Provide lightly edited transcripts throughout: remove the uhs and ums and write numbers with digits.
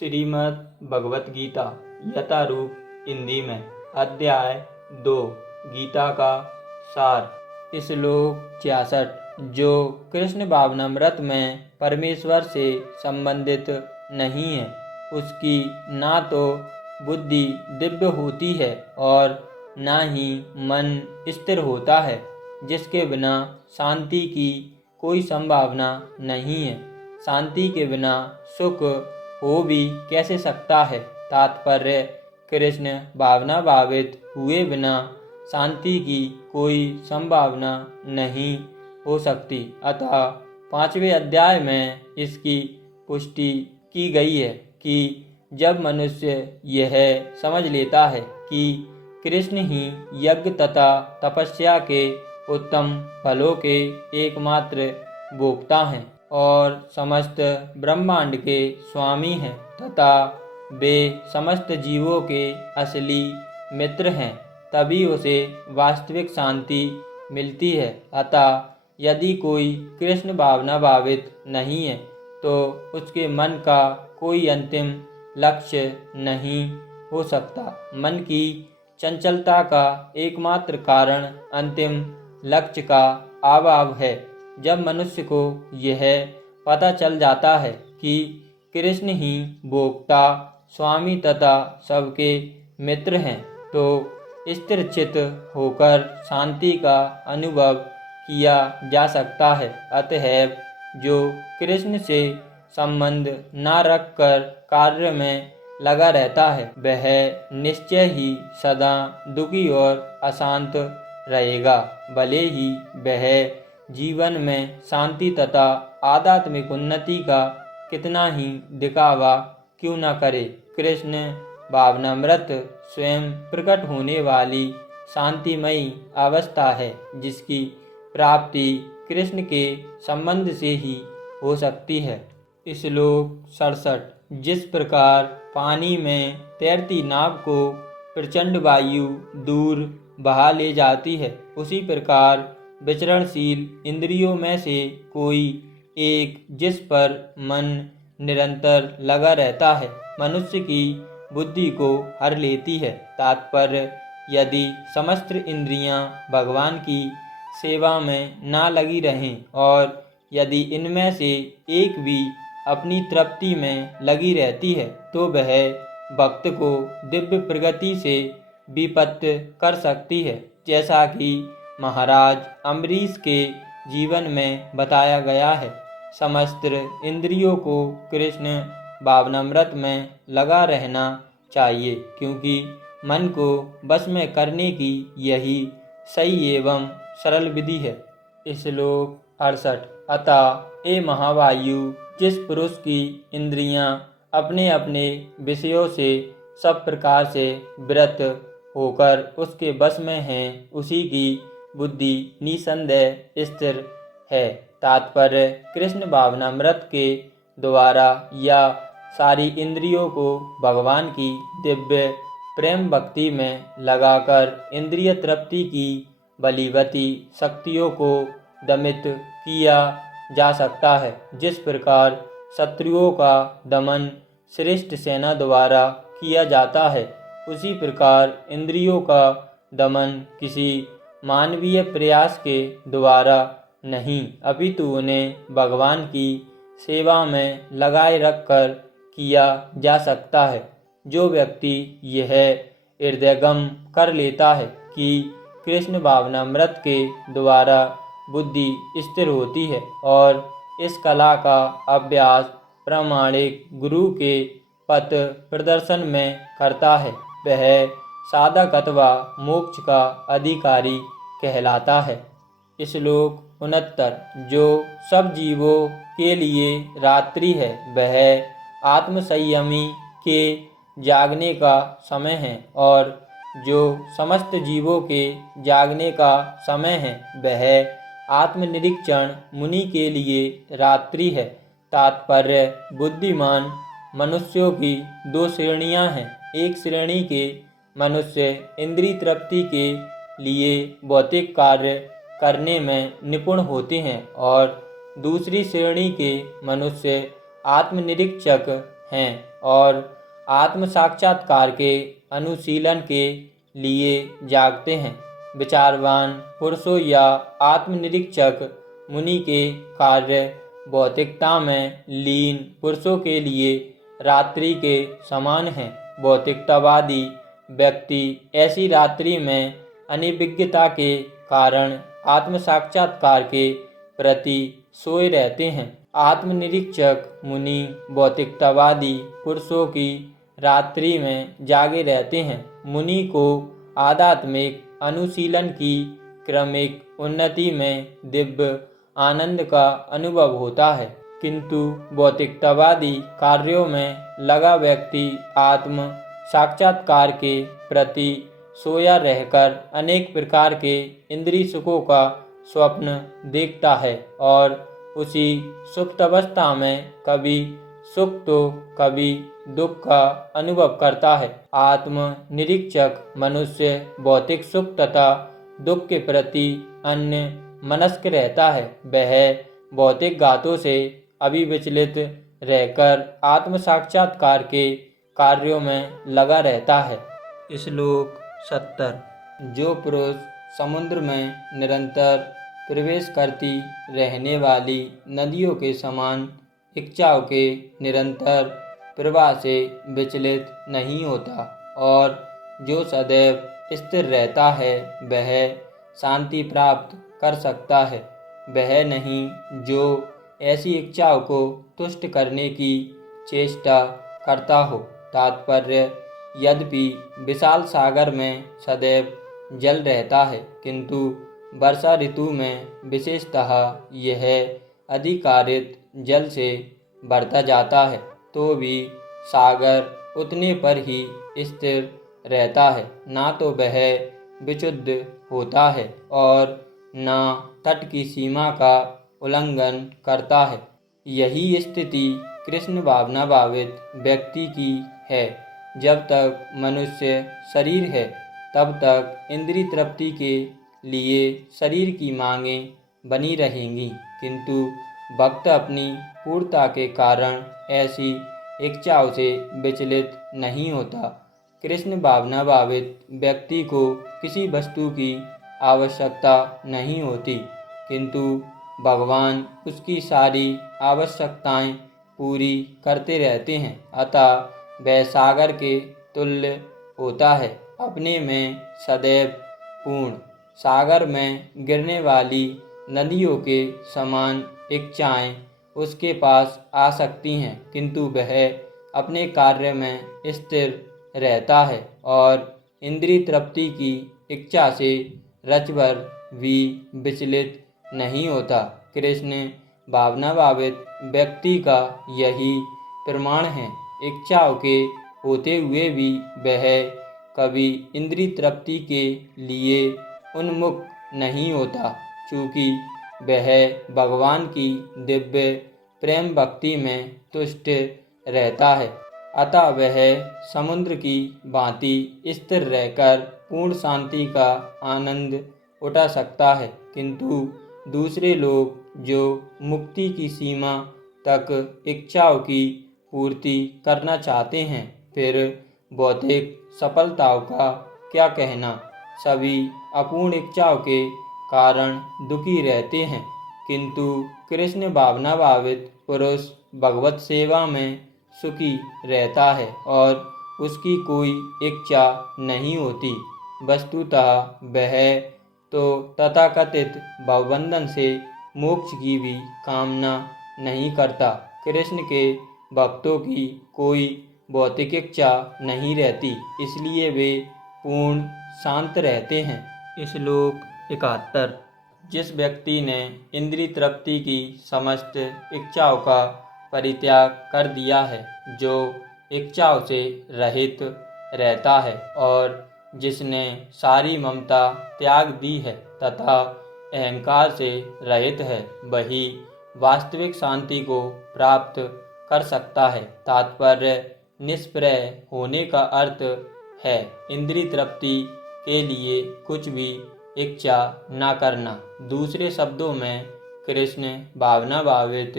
श्रीमद् भगवत गीता यथारूप हिंदी में अध्याय 2 गीता का सार। श्लोक 66 जो कृष्ण भावनामृत में परमेश्वर से संबंधित नहीं है उसकी ना तो बुद्धि दिव्य होती है और ना ही मन स्थिर होता है, जिसके बिना शांति की कोई संभावना नहीं है। शांति के बिना सुख हो भी कैसे सकता है। तात्पर्य कृष्ण भावना भावित हुए बिना शांति की कोई संभावना नहीं हो सकती। अतः 5वें अध्याय में इसकी पुष्टि की गई है कि जब मनुष्य यह समझ लेता है कि कृष्ण ही यज्ञ तथा तपस्या के उत्तम फलों के एकमात्र भोक्ता हैं और समस्त ब्रह्मांड के स्वामी हैं तथा वे समस्त जीवों के असली मित्र हैं, तभी उसे वास्तविक शांति मिलती है। अतः यदि कोई कृष्ण भावना भावित नहीं है तो उसके मन का कोई अंतिम लक्ष्य नहीं हो सकता। मन की चंचलता का एकमात्र कारण अंतिम लक्ष्य का अभाव है। जब मनुष्य को यह पता चल जाता है कि कृष्ण ही भोक्ता, स्वामी तथा सबके मित्र हैं, तो स्थिरचित्त होकर शांति का अनुभव किया जा सकता है। अतएव जो कृष्ण से संबंध न रखकर कार्य में लगा रहता है वह निश्चय ही सदा दुखी और अशांत रहेगा, भले ही वह जीवन में शांति तथा आध्यात्मिक उन्नति का कितना ही दिखावा क्यों न करे। कृष्ण भावनामृत स्वयं प्रकट होने वाली शांतिमयी अवस्था है, जिसकी प्राप्ति कृष्ण के संबंध से ही हो सकती है। श्लोक 67 जिस प्रकार पानी में तैरती नाव को प्रचंड वायु दूर बहा ले जाती है, उसी प्रकार विचरणशील इंद्रियों में से कोई एक जिस पर मन निरंतर लगा रहता है मनुष्य की बुद्धि को हर लेती है। तात्पर्य यदि समस्त इंद्रियां भगवान की सेवा में ना लगी रहें और यदि इनमें से एक भी अपनी तृप्ति में लगी रहती है तो वह भक्त को दिव्य प्रगति से विपत्त कर सकती है, जैसा कि महाराज अम्बरीश के जीवन में बताया गया है। समस्त इंद्रियों को कृष्ण भावनामृत में लगा रहना चाहिए, क्योंकि मन को वश में करने की यही सही एवं सरल विधि है। श्लोक 68 अतः हे महावायु, जिस पुरुष की इंद्रियां अपने अपने विषयों से सब प्रकार से विरत होकर उसके वश में हैं, उसी की बुद्धि निसंदेह स्थिर है। तात्पर्य कृष्ण भावनामृत के द्वारा या सारी इंद्रियों को भगवान की दिव्य प्रेम भक्ति में लगाकर इंद्रिय तृप्ति की बलीवती शक्तियों को दमित किया जा सकता है। जिस प्रकार शत्रुओं का दमन श्रेष्ठ सेना द्वारा किया जाता है, उसी प्रकार इंद्रियों का दमन किसी मानवीय प्रयास के द्वारा नहीं, अपितु उन्हें भगवान की सेवा में लगाए रखकर किया जा सकता है। जो व्यक्ति यह हृदयगम कर लेता है कि कृष्ण भावनामृत के द्वारा बुद्धि स्थिर होती है और इस कला का अभ्यास प्रामाणिक गुरु के पथ प्रदर्शन में करता है, वह साधक अथवा मोक्ष का अधिकारी कहलाता है। श्लोक 69 जो सब जीवों के लिए रात्रि है वह आत्मसंयमी के जागने का समय है और जो समस्त जीवों के जागने का समय है वह आत्मनिरीक्षण मुनि के लिए रात्रि है। तात्पर्य बुद्धिमान मनुष्यों की दो श्रेणियां हैं। एक श्रेणी के मनुष्य इंद्रिय तृप्ति के लिए भौतिक कार्य करने में निपुण होते हैं और दूसरी श्रेणी के मनुष्य आत्मनिरीक्षक हैं और आत्म साक्षात्कार के अनुशीलन के लिए जागते हैं। विचारवान पुरुषों या आत्मनिरीक्षक मुनि के कार्य भौतिकता में लीन पुरुषों के लिए रात्रि के समान हैं। भौतिकतावादी व्यक्ति ऐसी रात्रि में अनिविज्ञता के कारण आत्म साक्षात्कार के प्रति सोए रहते हैं। आत्मनिरीक्षक मुनि भौतिकतावादी पुरुषों की रात्रि में जागे रहते हैं। मुनि को आध्यात्मिक अनुशीलन की क्रमिक उन्नति में दिव्य आनंद का अनुभव होता है, किंतु भौतिकतावादी कार्यों में लगा व्यक्ति आत्म साक्षात्कार के प्रति सोया रहकर अनेक प्रकार के इंद्रिय सुखों का स्वप्न देखता है और उसी सुप्तावस्था में कभी सुख तो कभी दुख का अनुभव करता है। आत्म निरीक्षक मनुष्य भौतिक सुख तथा दुख के प्रति अन्य मनस्क रहता है। वह भौतिक घातों से अविचलित रहकर आत्म साक्षात्कार के कार्यों में लगा रहता है। श्लोक 70। जो पुरुष समुद्र में निरंतर प्रवेश करती रहने वाली नदियों के समान इच्छाओं के निरंतर प्रवाह से विचलित नहीं होता और जो सदैव स्थिर रहता है वह शांति प्राप्त कर सकता है। वह नहीं जो ऐसी इच्छाओं को तुष्ट करने की चेष्टा करता हो। तात्पर्य, यद्यपि विशाल सागर में सदैव जल रहता है, किंतु वर्षा ऋतु में विशेषतः यह अधिकारित जल से बढ़ता जाता है, तो भी सागर उतने पर ही स्थिर रहता है। ना तो वह विशुद्ध होता है और न तट की सीमा का उल्लंघन करता है। यही स्थिति कृष्ण भावना भावित व्यक्ति की है। जब तक मनुष्य शरीर है तब तक इंद्रिय तृप्ति के लिए शरीर की मांगें बनी रहेंगी, किंतु भक्त अपनी पूर्णता के कारण ऐसी इच्छाओं से विचलित नहीं होता। कृष्ण भावना भावित व्यक्ति को किसी वस्तु की आवश्यकता नहीं होती, किंतु भगवान उसकी सारी आवश्यकताएं पूरी करते रहते हैं। अतः वह सागर के तुल्य होता है, अपने में सदैव पूर्ण। सागर में गिरने वाली नदियों के समान इच्छाएं उसके पास आ सकती हैं, किंतु वह अपने कार्य में स्थिर रहता है और इंद्रिय तृप्ति की इच्छा से रचभर भी विचलित नहीं होता। कृष्ण भावना भावित व्यक्ति का यही प्रमाण है। इच्छाओं के होते हुए भी वह कभी इंद्रिय तृप्ति के लिए उन्मुख नहीं होता, चूँकि वह भगवान की दिव्य प्रेम भक्ति में तुष्ट रहता है। अतः वह समुद्र की भांति स्थिर रहकर पूर्ण शांति का आनंद उठा सकता है, किंतु दूसरे लोग जो मुक्ति की सीमा तक इच्छाओं की पूर्ति करना चाहते हैं, फिर भौतिक सफलताओं का क्या कहना। सभी अपूर्ण इच्छाओं के कारण दुखी रहते हैं, किंतु कृष्ण भावना भावित पुरुष भगवत सेवा में सुखी रहता है और उसकी कोई इच्छा नहीं होती। वस्तुतः वह तो तथाकथित भवबंधन से मोक्ष की भी कामना नहीं करता। कृष्ण के भक्तों की कोई भौतिक इच्छा नहीं रहती, इसलिए वे पूर्ण शांत रहते हैं। श्लोक 71। जिस व्यक्ति ने इंद्रिय तृप्ति की समस्त इच्छाओं का परित्याग कर दिया है, जो इच्छाओं से रहित रहता है और जिसने सारी ममता त्याग दी है तथा अहंकार से रहित है, वही वास्तविक शांति को प्राप्त कर सकता है। तात्पर्य, निष्प्रय होने का अर्थ है इंद्रिय तृप्ति के लिए कुछ भी इच्छा न करना। दूसरे शब्दों में कृष्ण भावना भावित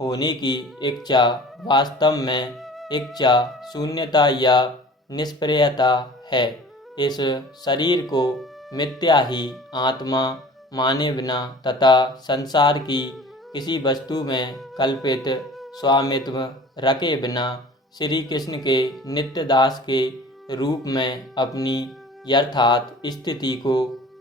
होने की इच्छा वास्तव में इच्छा शून्यता या निष्प्रयता है। इस शरीर को मिथ्या ही आत्मा माने बिना तथा संसार की किसी वस्तु में कल्पित स्वामित्व रखे बिना श्री कृष्ण के नित्य दास के रूप में अपनी यथार्थ स्थिति को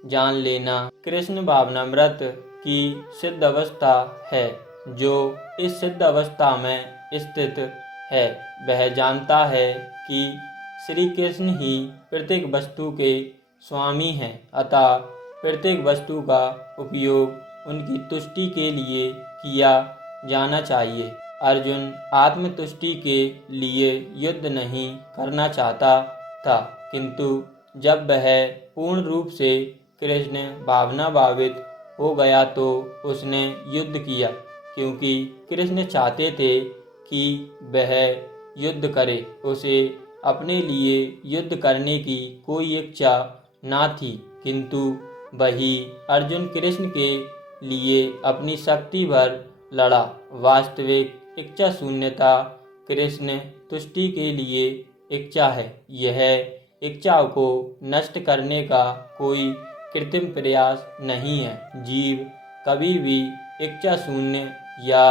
जान लेना कृष्ण भावनामृत की सिद्ध अवस्था है। जो इस सिद्ध अवस्था में स्थित है वह जानता है कि श्री कृष्ण ही प्रत्येक वस्तु के स्वामी हैं, अतः प्रत्येक वस्तु का उपयोग उनकी तुष्टि के लिए किया जाना चाहिए। अर्जुन आत्मतुष्टि के लिए युद्ध नहीं करना चाहता था, किंतु जब वह पूर्ण रूप से कृष्ण भावना भावित हो गया तो उसने युद्ध किया, क्योंकि कृष्ण चाहते थे कि वह युद्ध करे। उसे अपने लिए युद्ध करने की कोई इच्छा ना थी, किंतु वही अर्जुन कृष्ण के लिए अपनी शक्ति भर लड़ा। वास्तविक इच्छा शून्यता कृष्ण तुष्टि के लिए इच्छा है। यह इच्छाओं को नष्ट करने का कोई कृत्रिम प्रयास नहीं है। जीव कभी भी इच्छा शून्य या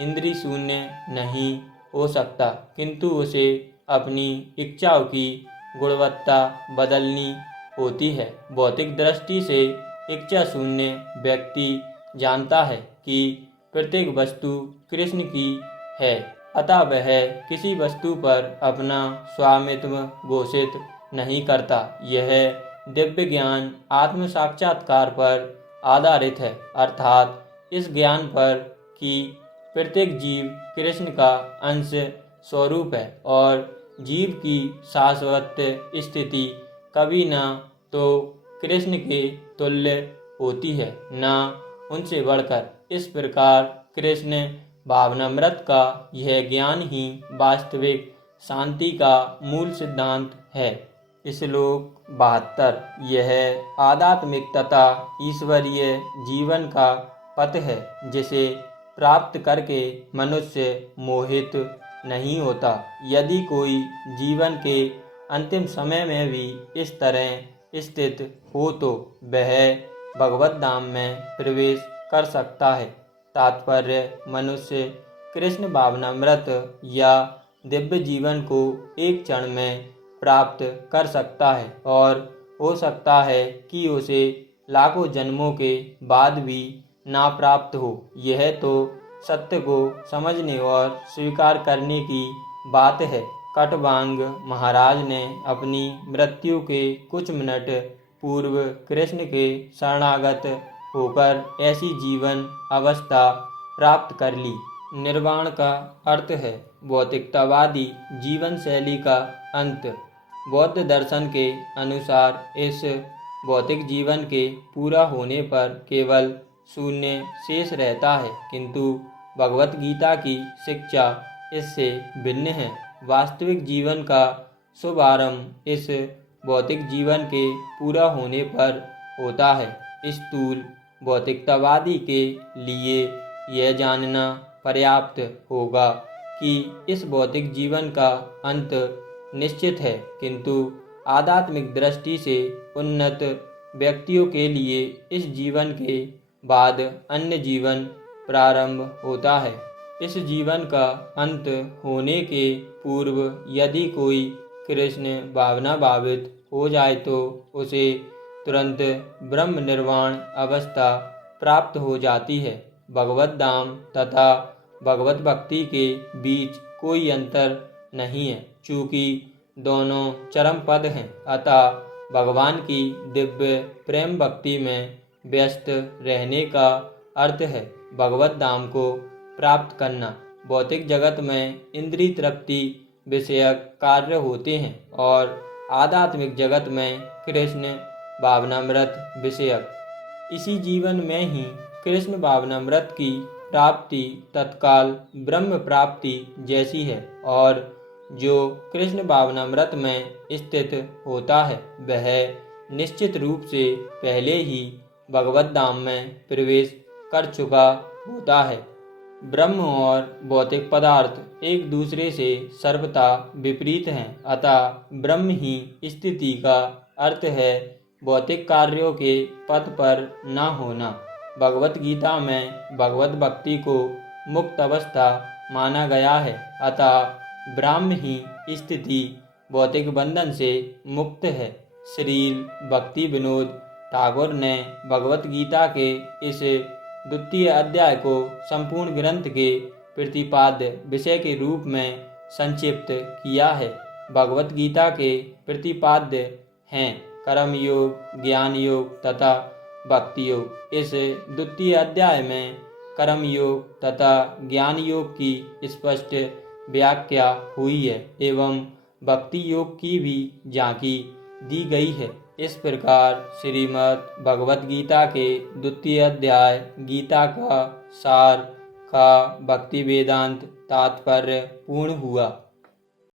इंद्रिय शून्य नहीं हो सकता, किंतु उसे अपनी इच्छाओं की गुणवत्ता बदलनी होती है। भौतिक दृष्टि से इच्छा शून्य व्यक्ति जानता है कि प्रत्येक वस्तु कृष्ण की है, अतः वह किसी वस्तु पर अपना स्वामित्व घोषित नहीं करता। यह दिव्य ज्ञान आत्म साक्षात्कार पर आधारित है, अर्थात इस ज्ञान पर कि प्रत्येक जीव कृष्ण का अंश स्वरूप है और जीव की शाश्वत स्थिति कभी न तो कृष्ण के तुल्य होती है, न उनसे बढ़कर। इस प्रकार कृष्ण भावनामृत का यह ज्ञान ही वास्तविक शांति का मूल सिद्धांत है। श्लोक 72। यह आध्यात्मिक तथा ईश्वरीय जीवन का पथ है, जिसे प्राप्त करके मनुष्य मोहित नहीं होता। यदि कोई जीवन के अंतिम समय में भी इस तरह स्थित हो तो वह भगवत धाम में प्रवेश कर सकता है। तात्पर्य मनुष्य कृष्ण भावनामृत या दिव्य जीवन को एक क्षण में प्राप्त कर सकता है और हो सकता है कि उसे लाखों जन्मों के बाद भी ना प्राप्त हो। यह तो सत्य को समझने और स्वीकार करने की बात है। कटवांग महाराज ने अपनी मृत्यु के कुछ मिनट पूर्व कृष्ण के शरणागत होकर ऐसी जीवन अवस्था प्राप्त कर ली। निर्वाण का अर्थ है भौतिकतावादी जीवन शैली का अंत। बौद्ध दर्शन के अनुसार इस भौतिक जीवन के पूरा होने पर केवल शून्य शेष रहता है, किंतु भगवत गीता की शिक्षा इससे भिन्न है। वास्तविक जीवन का शुभारंभ इस भौतिक जीवन के पूरा होने पर होता है। स्थूल भौतिकतावादी के लिए यह जानना पर्याप्त होगा कि इस भौतिक जीवन का अंत निश्चित है, किंतु आध्यात्मिक दृष्टि से उन्नत व्यक्तियों के लिए इस जीवन के बाद अन्य जीवन प्रारंभ होता है। इस जीवन का अंत होने के पूर्व यदि कोई कृष्ण भावना भावित हो जाए तो उसे तुरंत ब्रह्म निर्वाण अवस्था प्राप्त हो जाती है। भगवत धाम तथा भगवत भक्ति के बीच कोई अंतर नहीं है, चूँकि दोनों चरम पद हैं। अतः भगवान की दिव्य प्रेम भक्ति में व्यस्त रहने का अर्थ है भगवत धाम को प्राप्त करना। भौतिक जगत में इंद्रिय तृप्ति विषयक कार्य होते हैं और आध्यात्मिक जगत में कृष्ण भावनामृत विषयक। इसी जीवन में ही कृष्ण भावनामृत की प्राप्ति तत्काल ब्रह्म प्राप्ति जैसी है और जो कृष्ण भावनामृत में स्थित होता है वह निश्चित रूप से पहले ही भगवत धाम में प्रवेश कर चुका होता है। ब्रह्म और भौतिक पदार्थ एक दूसरे से सर्वथा विपरीत हैं, अतः ब्रह्म ही स्थिति का अर्थ है, भौतिक कार्यों के पथ पर न होना। भगवत गीता में भगवत भक्ति को मुक्त अवस्था माना गया है, अतः ब्रह्म ही स्थिति भौतिक बंधन से मुक्त है। श्रील भक्ति विनोद ठाकुर ने भगवत गीता के इस द्वितीय अध्याय को संपूर्ण ग्रंथ के प्रतिपाद्य विषय के रूप में संक्षिप्त किया है। भगवत गीता के प्रतिपाद्य हैं कर्म योग, ज्ञान योग तथा भक्ति योग। इस द्वितीय अध्याय में कर्म योग तथा ज्ञान योग की स्पष्ट व्याख्या हुई है एवं भक्ति योग की भी झांकी दी गई है। इस प्रकार श्रीमद् भगवत गीता के द्वितीय अध्याय गीता का सार का भक्ति वेदांत तात्पर्य पूर्ण हुआ।